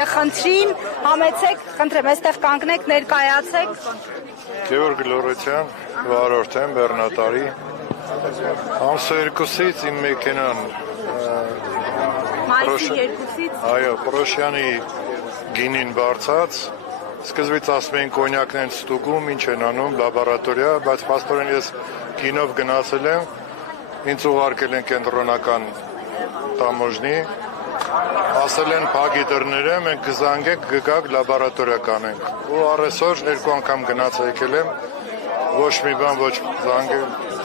Խնդրին, համեցեք, խնդրեմ, այստեղ կանգնեք, ներկայացեք։ Գևորգ Լորեցյան, վարորդ եմ, բեռնատարի։ Ամսը 2-ից իմ մեքենան Մայիսի 2-ից։ Այո, Պրոշյանի գինին բարձած, սկզբից ասում էին կոնյակն են ստուգում, ինչ են անում, լաբորատորիա, բայց փաստորեն ես գինով գնացել եմ, ինձ ուղարկել են կենտրոնական տամոժնի, ասել են փակի դռները, մենք կզանգենք, գգակ լաբորատորիա կանենք։ Ու առեսօր 2 անգամ գնաց եկել եմ, ոչ մի բան, ոչ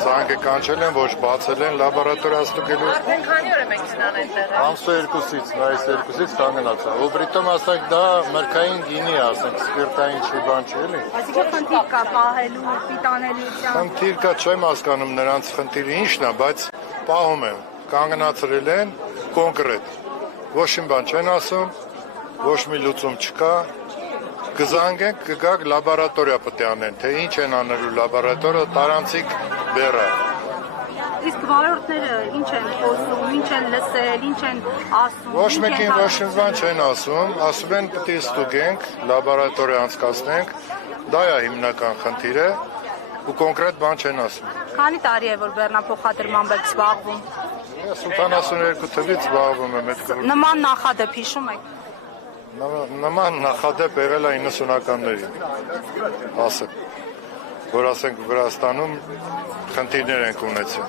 զանգը կանչել են, ոչ բացել են լաբորատորիա ստուգելու։ Արդեն քանի օր է մեքենան այնտեղ։ Ամսը 2-ից, նայես 2-ից կանգնացա։ Ու բրիտոմ ասենք դա մրգային գինի, ասենք սպիրտային չի բան չի էլի։ Այսինքն խնդիր կա պահելու, պիտանելիության։ Խնդիր կա, չեմ հասկանում նրանց խնդիրը ինչն է, բայց պահում եմ, կանգնացրել են կոնկրետ։ Ոչ մի բան չեն ասում, ոչ մի լուծում չկա, կզանգենք, կգակ լաբորատորիա պետք է անեն, թե ինչ են անելու լաբորատորիա, տարանցիկ բեռա։ Իսկ վարորդները ինչ են խոսում, ինչ են լսել, ինչ են ասում։ Ոչ մեկին ոչ մի բան չեն ասում են պետք է ստուգենք, լաբորատորիա անցկացնենք, դա է հիմնական խնդիրը, ու կոնկրետ բան չեն ասում։ Քանի տարի է, որ բեռնափոխադրմամբ եք զբաղվում։ Ես 82 թվականից զբաղվում եմ այդ գործով։ Նման նախադեպ հիշում եք։ Նման նախադեպ եղել է 90-ականներին, ասեմ, որ ասենք Վրաստանում խնդիրներ ենք ունեցել։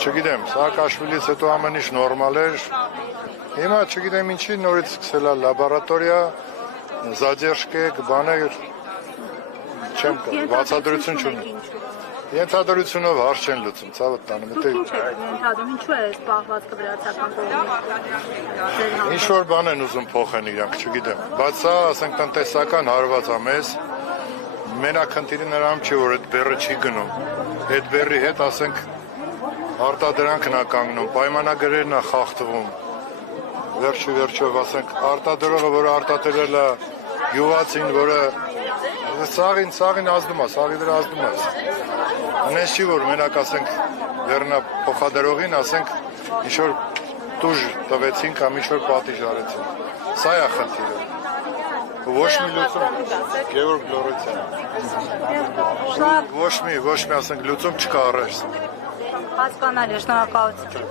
Չգիտեմ, Սաակաշվիլից հետո ամեն ինչ նորմալ էր, հիմա չգիտեմ ինչի նորից սկսել է լաբորատորիա, զադերժկեք, բաներ, չեմ կա, բացատրություն չունեմ։ Ենթադրությունով հարց չեն լուծում, ցավոտ տանում։ Դուք ինչ եք ենթադրում, ինչու է սպահվածքը վրացական կողմից։ Ինչ որ բան են ուզում փոխեն իրանք, չգիտեմ։ Բայց սա, ասենք, տնտեսական հարված է մեզ։ Մենակ խնդիրը նրանում չի, որ այդ բեռը չի գնում։ Այդ բեռի հետ, ասենք, արտադրանքն է կանգնում, պայմանագրերն է խախտվում։ Վերջով, ասենք, արտադրողը, որը արտադրել է յուղացին, որը սաղին ազդում է, սաղի վրա ազդում է։ Անես չի, որ մենակ, ասենք, բեռնափոխադրողին, ասենք, ինչ-որ տուժ տվեցին կամ ինչ-որ պատիժ արեցին։ Սա է խնդիրը։ Ոչ մի լուծում, Գևորգ Լորեցյան։ Ոչ մի, ասենք, լուծում չկա առայժմ։ Հասկանալի է, շնորհակալություն։